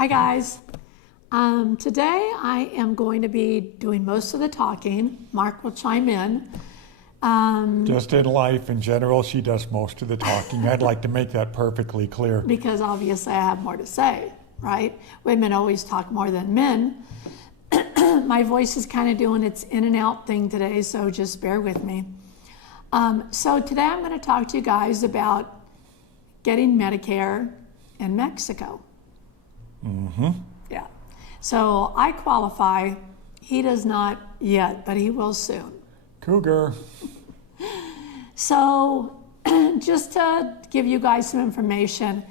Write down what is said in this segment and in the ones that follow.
Hi guys. Today I am going to be doing most of the talking. Mark will chime in. Just in life in general, she does most of the talking. I'd like to make that perfectly clear. Because obviously I have more to say, right? Women always talk more than men. My voice is kind of doing its in and out thing today, so just bear with me. So today I'm going to talk to you guys about getting Medicare in Mexico. Mm-hmm. Yeah. So I qualify. He does not yet, but he will soon. Cougar. So just to give you guys some information,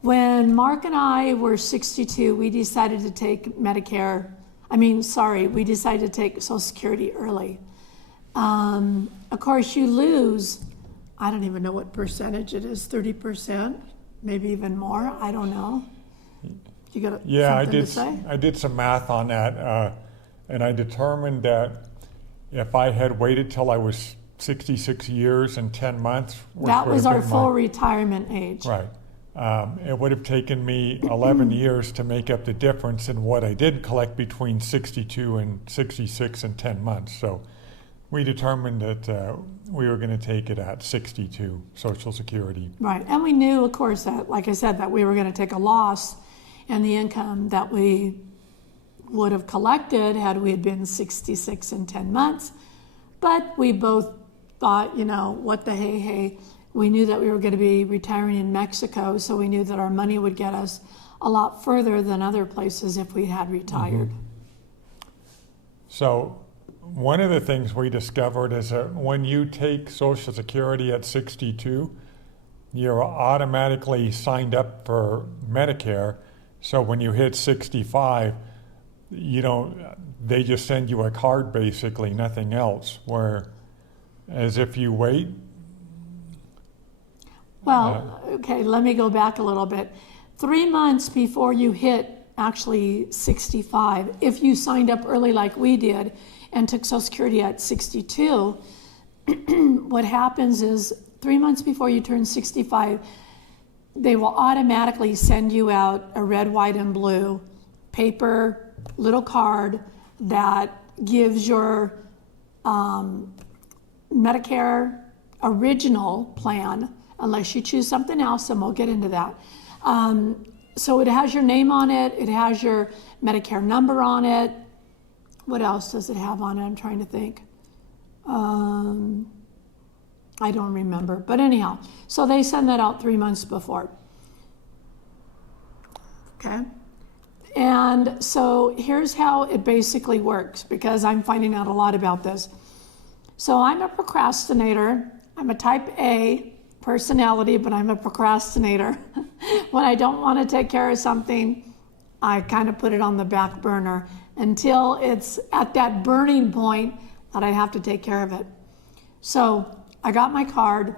when Mark and I were 62, we decided to take we decided to take Social Security early. Of course, you lose, I don't even know what percentage it is, 30%, maybe even more, I don't know. You got something to say? I did some math on that, and I determined that if I had waited till I was 66 years and 10 months, that was our full retirement age. Right. It would have taken me 11 years to make up the difference in what I did collect between 62 and 66 and 10 months. So we determined that we were going to take it at 62, Social Security. Right. And we knew, of course, that, like I said, that we were going to take a loss in the income that we would have collected had we had been 66 and 10 months. But we both thought, what the hey. We knew that we were going to be retiring in Mexico, so we knew that our money would get us a lot further than other places if we had retired. Mm-hmm. So one of the things we discovered is that when you take Social Security at 62, you're automatically signed up for Medicare. So when you hit 65, they just send you a card basically, nothing else. Whereas if you wait. Well, okay, let me go back a little bit. 3 months before you hit actually 65, if you signed up early like we did and took Social Security at 62, what happens is 3 months before you turn 65, they will automatically send you out a red, white, and blue paper little card that gives your Medicare original plan, unless you choose something else, and we'll get into that. So it has your name on it. It has your Medicare number on it. What else does it have on it? I'm trying to think. I don't remember. But anyhow, so they send that out 3 months before. Okay? And so here's how it basically works, because I'm finding out a lot about this. So I'm a procrastinator. I'm a type A personality, but I'm a procrastinator. When I don't want to take care of something, I kind of put it on the back burner until it's at that burning point that I have to take care of it. So I got my card.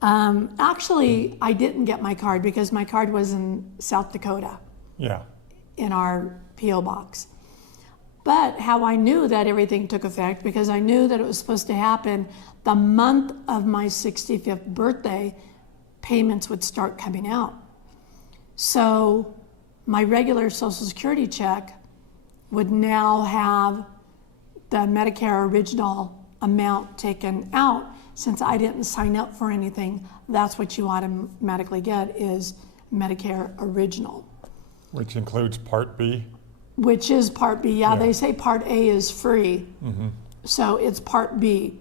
Actually, I didn't get my card because my card was in South Dakota. Yeah. In our P.O. box. But how I knew that everything took effect, because I knew that it was supposed to happen the month of my 65th birthday, payments would start coming out. So my regular Social Security check would now have the Medicare original amount taken out. Since I didn't sign up for anything, that's what you automatically get is Medicare original. Which includes Part B? Which is Part B. Yeah, they say Part A is free. Mm-hmm. So it's Part B.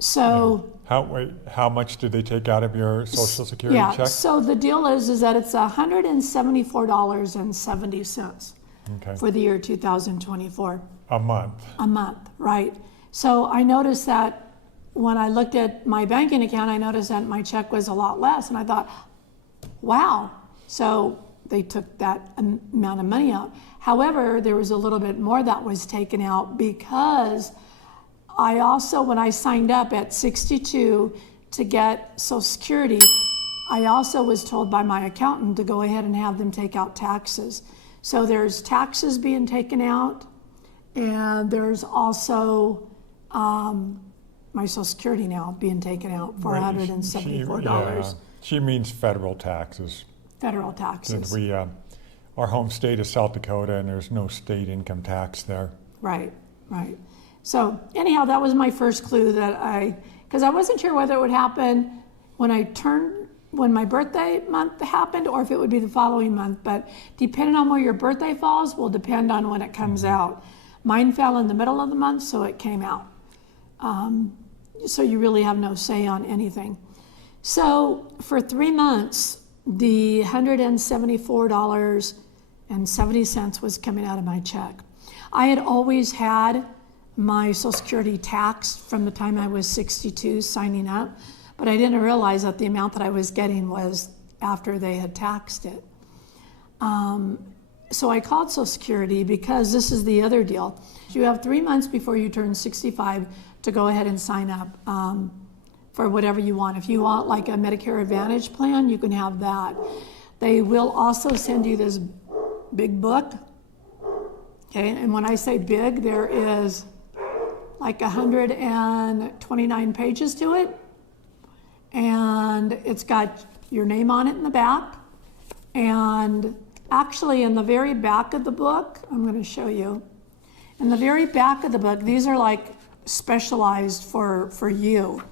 So how much do they take out of your Social Security check? Yeah, so the deal is that it's $174.70 for the year 2024. A month. A month, right. So I noticed that when I looked at my banking account, I noticed that my check was a lot less, and I thought, wow. So they took that amount of money out. However, there was a little bit more that was taken out because I also, when I signed up at 62 to get Social Security, I also was told by my accountant to go ahead and have them take out taxes. So there's taxes being taken out, and there's also my Social Security now being taken out for $174. She means federal taxes. Federal taxes. And our home state is South Dakota, and there's no state income tax there. Right, right. So anyhow, that was my first clue because I wasn't sure whether it would happen when my birthday month happened or if it would be the following month, but depending on where your birthday falls will depend on when it comes out. Mine fell in the middle of the month, so it came out. So you really have no say on anything. So for 3 months, the $174.70 was coming out of my check. I had always had my Social Security taxed from the time I was 62 signing up, but I didn't realize that the amount that I was getting was after they had taxed it. So I called Social Security because this is the other deal. You have 3 months before you turn 65 to go ahead and sign up for whatever you want. If you want like a Medicare Advantage plan, you can have that. They will also send you this big book. Okay, and when I say big, there is like 129 pages to it. And it's got your name on it in the back. And actually in the very back of the book, I'm going to show you. In the very back of the book, these are like specialized for you.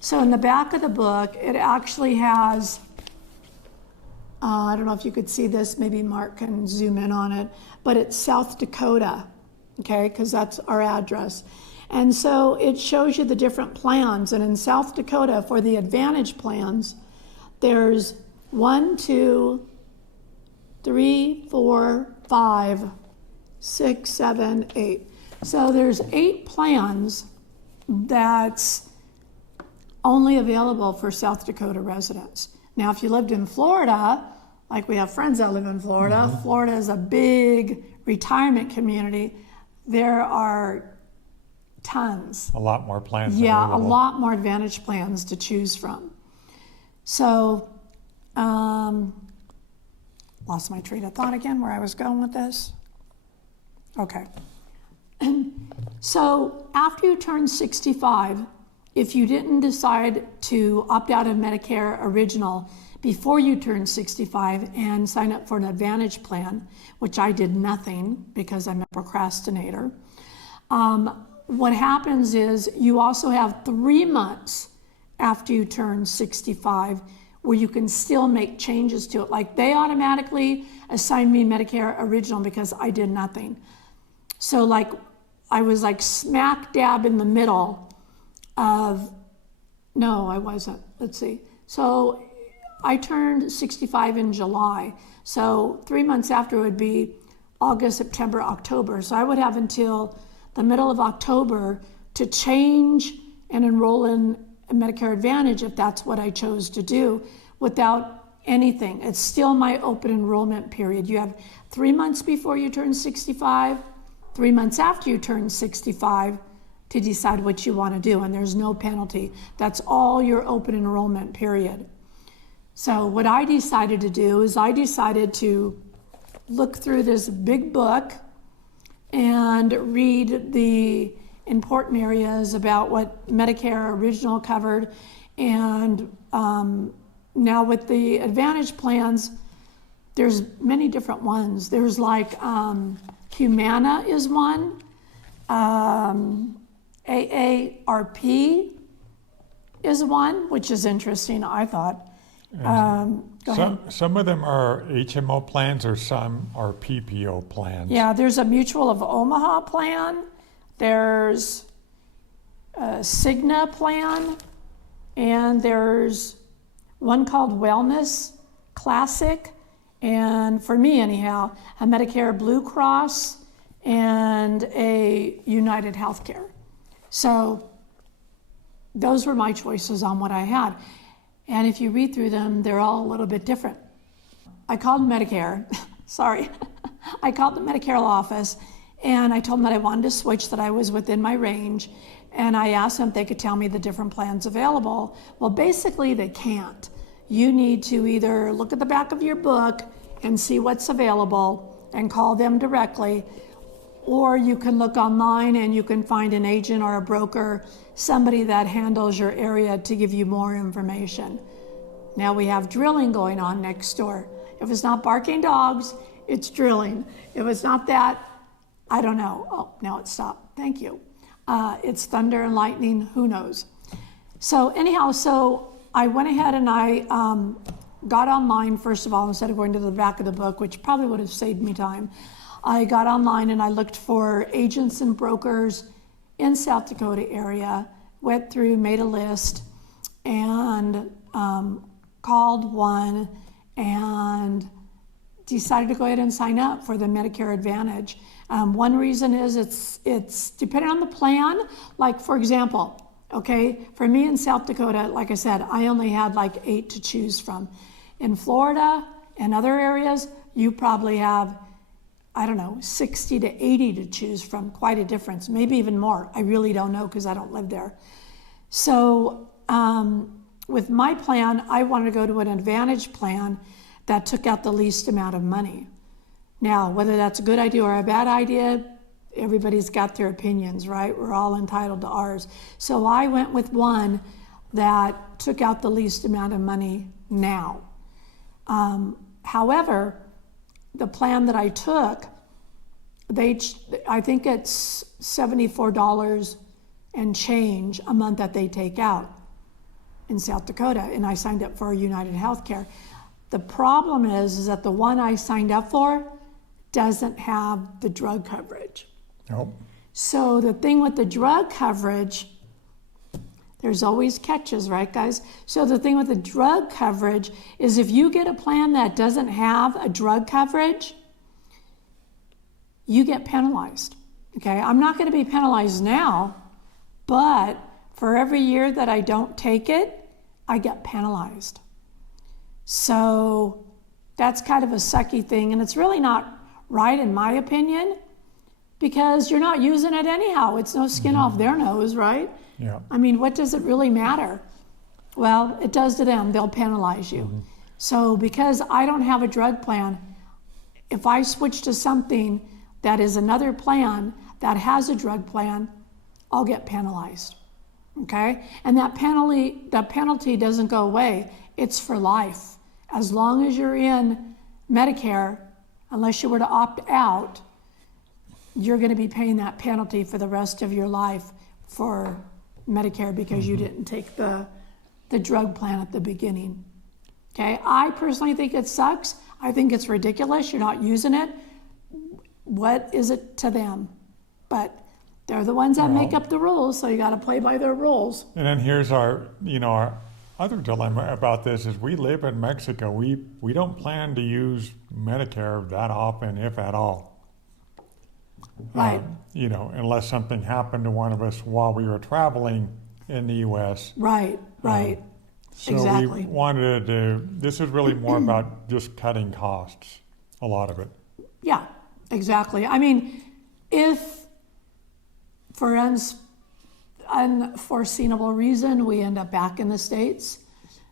So in the back of the book, it actually has, I don't know if you could see this, maybe Mark can zoom in on it, but it's South Dakota, okay, because that's our address. And so it shows you the different plans. And in South Dakota, for the Advantage plans, there's 1, 2, 3, 4, 5, 6, 7, 8. So there's 8 plans that's only available for South Dakota residents. Now, if you lived in Florida, like we have friends that live in Florida, Florida is a big retirement community. There are tons. A lot more plans. Yeah, available. a lot more Advantage plans to choose from. So, lost my train of thought again, where I was going with this. Okay. So after you turn 65, if you didn't decide to opt out of Medicare Original before you turn 65 and sign up for an Advantage plan, which I did nothing because I'm a procrastinator, what happens is you also have 3 months after you turn 65 where you can still make changes to it. Like they automatically assigned me Medicare Original because I did nothing. So like I was like smack dab in the middle of, no, I wasn't. Let's see. So I turned 65 in July. So 3 months after would be August, September, October. So I would have until the middle of October to change and enroll in Medicare Advantage if that's what I chose to do without anything. It's still my open enrollment period. You have 3 months before you turn 65, 3 months after you turn 65 to decide what you want to do, and there's no penalty. That's all your open enrollment period. So what I decided to do is I decided to look through this big book and read the important areas about what Medicare Original covered. And now with the Advantage plans, there's many different ones. There's like Humana is one, AARP is one, which is interesting, I thought. Go ahead. Some of them are HMO plans or some are PPO plans. Yeah, there's a Mutual of Omaha plan. There's a Cigna plan. And there's one called Wellness Classic. And for me anyhow, a Medicare Blue Cross and a United Healthcare. So those were my choices on what I had. And if you read through them, they're all a little bit different. I called Medicare, sorry. I called the Medicare office and I told them that I wanted to switch, that I was within my range. And I asked them if they could tell me the different plans available. Well, basically they can't. You need to either look at the back of your book and see what's available and call them directly, or you can look online and you can find an agent or a broker, somebody that handles your area to give you more information. Now we have drilling going on next door. If it's not barking dogs, it's drilling. If it's not that, I don't know. Oh, now it stopped. Thank you. It's thunder and lightning, who knows? So anyhow, so I went ahead and I got online, first of all, instead of going to the back of the book, which probably would have saved me time. I got online and I looked for agents and brokers in South Dakota area, went through, made a list, and called one and decided to go ahead and sign up for the Medicare Advantage. One reason is it's depending on the plan. Like, for example, okay, for me in South Dakota, like I said, I only had like 8 to choose from. In Florida and other areas, you probably have, I don't know, 60 to 80 to choose from, quite a difference, maybe even more. I really don't know because I don't live there. So with my plan, I wanted to go to an Advantage plan that took out the least amount of money. Now, whether that's a good idea or a bad idea, everybody's got their opinions, right? We're all entitled to ours. So I went with one that took out the least amount of money now. However, the plan that I took, I think it's $74 and change a month that they take out in South Dakota, and I signed up for United Healthcare. The problem is that the one I signed up for doesn't have the drug coverage. Nope. So the thing with the drug coverage, there's always catches, right, guys? So the thing with the drug coverage is if you get a plan that doesn't have a drug coverage, you get penalized, okay? I'm not going to be penalized now, but for every year that I don't take it, I get penalized. So that's kind of a sucky thing, and it's really not right in my opinion, because you're not using it anyhow. It's no skin off their nose, right? Yeah. I mean, what does it really matter? Well, it does to them. They'll penalize you. So because I don't have a drug plan, if I switch to something that is another plan that has a drug plan, I'll get penalized, okay? And that penalty doesn't go away. It's for life. As long as you're in Medicare, unless you were to opt out, you're going to be paying that penalty for the rest of your life for Medicare because you didn't take the drug plan at the beginning. Okay, I personally think it sucks. I think it's ridiculous. You're not using it. What is it to them? But they're the ones that make up the rules, so you got to play by their rules. And then here's our other dilemma about this is we live in Mexico. We don't plan to use Medicare that often, if at all. Right. Unless something happened to one of us while we were traveling in the U.S. Right. So exactly. we wanted to, this is really more about just cutting costs, a lot of it. Yeah, exactly. I mean, if for unforeseeable reason we end up back in the States,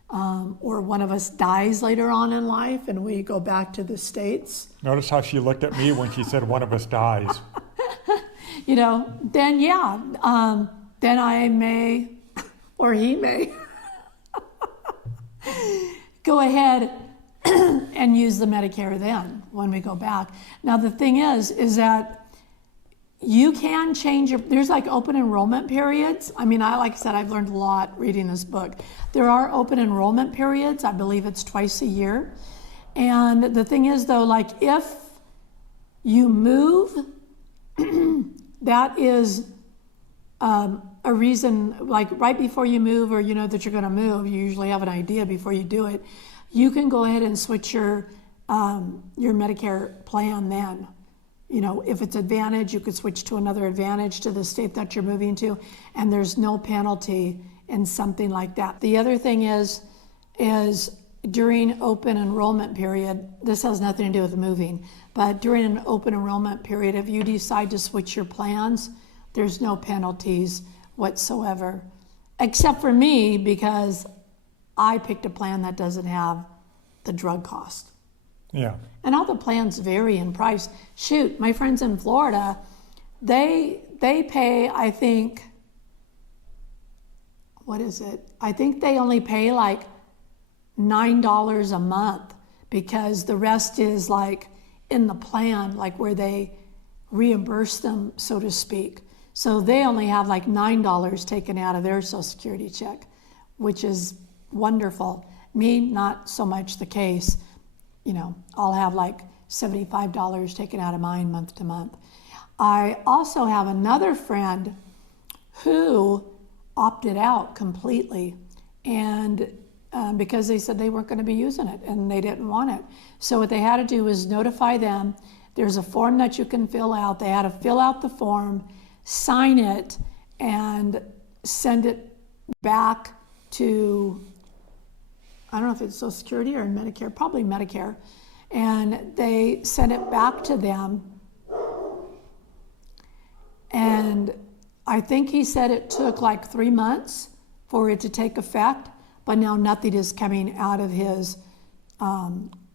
or one of us dies later on in life and we go back to the States. Notice how she looked at me when she said one of us dies. Then yeah, then I may, or he may, go ahead and use the Medicare then when we go back. Now the thing is that you can change there's like open enrollment periods. I mean, like I said, I've learned a lot reading this book. There are open enrollment periods. I believe it's twice a year. And the thing is though, like if you move, that is a reason, like right before you move, or you know that you're going to move, you usually have an idea before you do it. You can go ahead and switch your Medicare plan then. If it's Advantage, you could switch to another Advantage to the state that you're moving to, and there's no penalty in something like that. The other thing is during open enrollment period, this has nothing to do with moving, but during an open enrollment period, if you decide to switch your plans, there's no penalties whatsoever, except for me because I picked a plan that doesn't have the drug cost. Yeah. And all the plans vary in price. Shoot, my friends in Florida, they pay, I think, what is it? I think they only pay like $9 a month because the rest is like in the plan, like where they reimburse them, so to speak. So they only have like $9 taken out of their Social Security check, which is wonderful. Me, not so much the case. You know, I'll have like $75 taken out of mine month to month. I also have another friend who opted out completely, and because they said they weren't going to be using it and they didn't want it. So what they had to do was notify them. There's a form that you can fill out. They had to fill out the form, sign it, and send it back to, I don't know if it's Social Security or Medicare, probably Medicare. And they sent it back to them. And I think he said it took like 3 months for it to take effect, but now nothing is coming out of his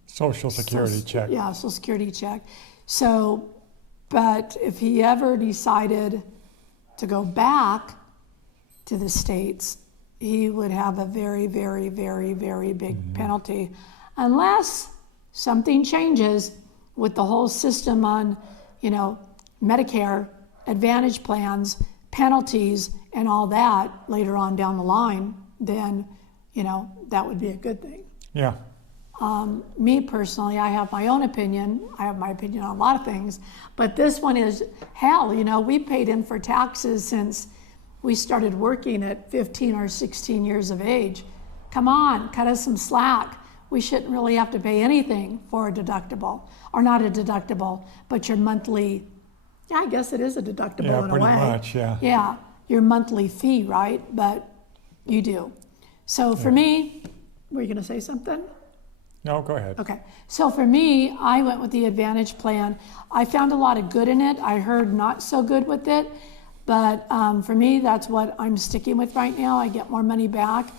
Social Security check. Yeah, Social Security check. So, but if he ever decided to go back to the States, he would have a very, very, very, very big penalty, unless something changes with the whole system on, you know, Medicare Advantage plans, penalties, and all that later on down the line. Then, you know, that would be a good thing. Yeah. Me personally, I have my own opinion. I have my opinion on a lot of things, but this one is hell. You know, we paid in for taxes since we started working at 15 or 16 years of age. Come on, cut us some slack. We shouldn't really have to pay anything for a deductible, or not a deductible, but your monthly, yeah, I guess it is a deductible in a way. Yeah, pretty much, yeah. Yeah, your monthly fee, right? But you do. So for me, were you gonna say something? No, go ahead. Okay, so for me, I went with the Advantage plan. I found a lot of good in it. I heard not so good with it, but for me, that's what I'm sticking with right now. I get more money back.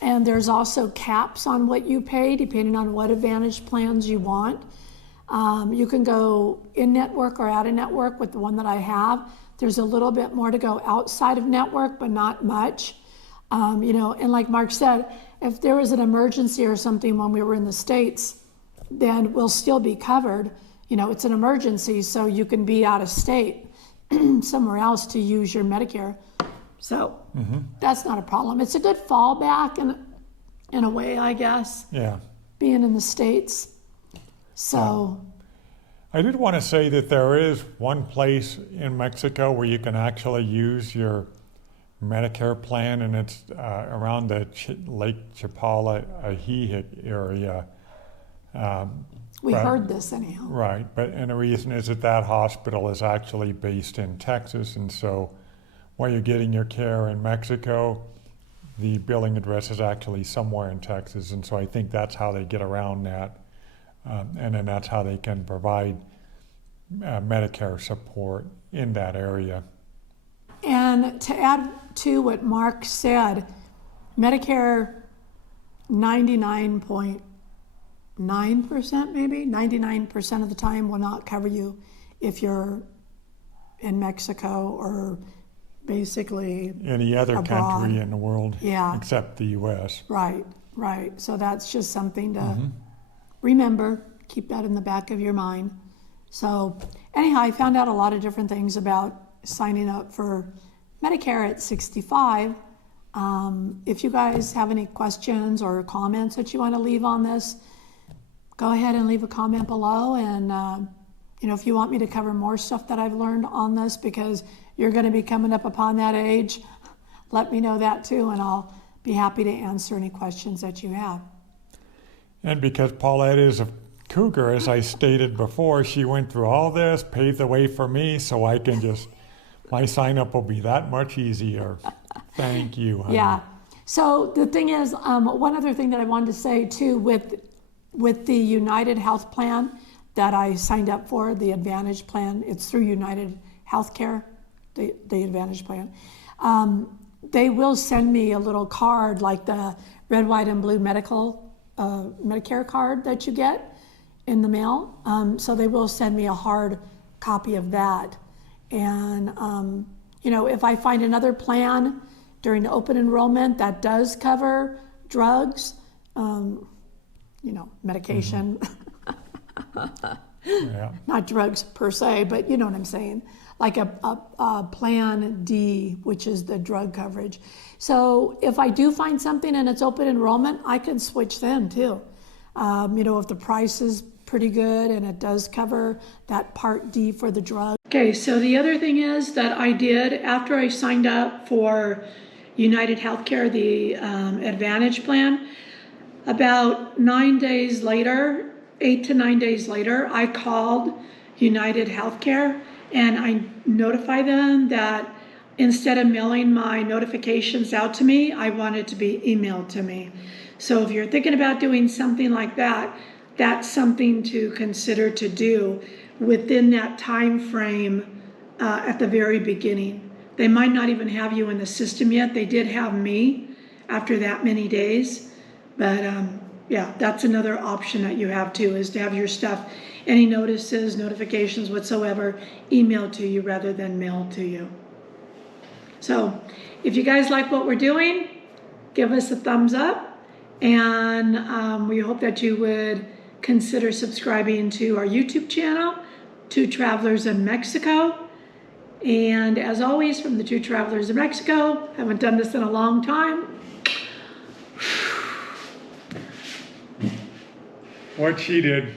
And there's also caps on what you pay depending on what Advantage plans you want. You can go in network or out of network with the one that I have. There's a little bit more to go outside of network, but not much. You know, and like Mark said, if there was an emergency or something when we were in the States, then we'll still be covered. You know, it's an emergency, so you can be out of state somewhere else to use your Medicare. So that's not a problem. It's a good fallback in a way, I guess, Yeah. being in the States. So, I did want to say that there is one place in Mexico where you can actually use your Medicare plan, and it's around the Lake Chapala, Ajijic area. we Right. heard this anyhow. Right, and the reason is that hospital is actually based in Texas, and so while you're getting your care in Mexico, the billing address is actually somewhere in Texas, and so I think that's how they get around that, and then that's how they can provide Medicare support in that area. And to add to what Mark said, Medicare 99.9% maybe, 99% of the time will not cover you if you're in Mexico or basically Any other abroad. country in the world Yeah. except the U.S. Right. So that's just something to remember, keep that in the back of your mind. So anyhow, I found out a lot of different things about signing up for Medicare at 65. If you guys have any questions or comments that you want to leave on this, go ahead and leave a comment below. And you know, if you want me to cover more stuff that I've learned on this, because you're going to be coming up upon that age, let me know that too, and I'll be happy to answer any questions that you have. And because Paulette is a cougar, as I stated before, she went through all this, paved the way for me, so I can just, my sign up will be that much easier. Thank you, honey. Yeah. So the thing is, one other thing that I wanted to say too, with the United Health Plan that I signed up for, the Advantage Plan, it's through United Healthcare, the Advantage Plan. They will send me a little card like the red, white, and blue Medicare card that you get in the mail. So they will send me a hard copy of that. And, you know, if I find another plan during the open enrollment that does cover drugs, you know, medication, Yeah. Not drugs per se, but you know what I'm saying. Like a Plan D, which is the drug coverage. So if I do find something and it's open enrollment, I could switch then too. You know, if the price is pretty good and it does cover that Part D for the drug. Okay, so the other thing is that I did, after I signed up for United Healthcare, the Advantage plan, about 9 days later, 8 to 9 days later, I called United Healthcare and I notified them that instead of mailing my notifications out to me, I want it to be emailed to me. So if you're thinking about doing something like that, that's something to consider to do within that time frame at the very beginning. They might not even have you in the system yet. They did have me after that many days. But yeah, that's another option that you have too, is to have your stuff, any notices, notifications whatsoever, emailed to you rather than mailed to you. So if you guys like what we're doing, give us a thumbs up, and we hope that you would consider subscribing to our YouTube channel, Two Travelers in Mexico. And as always, from the Two Travelers in Mexico, haven't done this in a long time. What she did.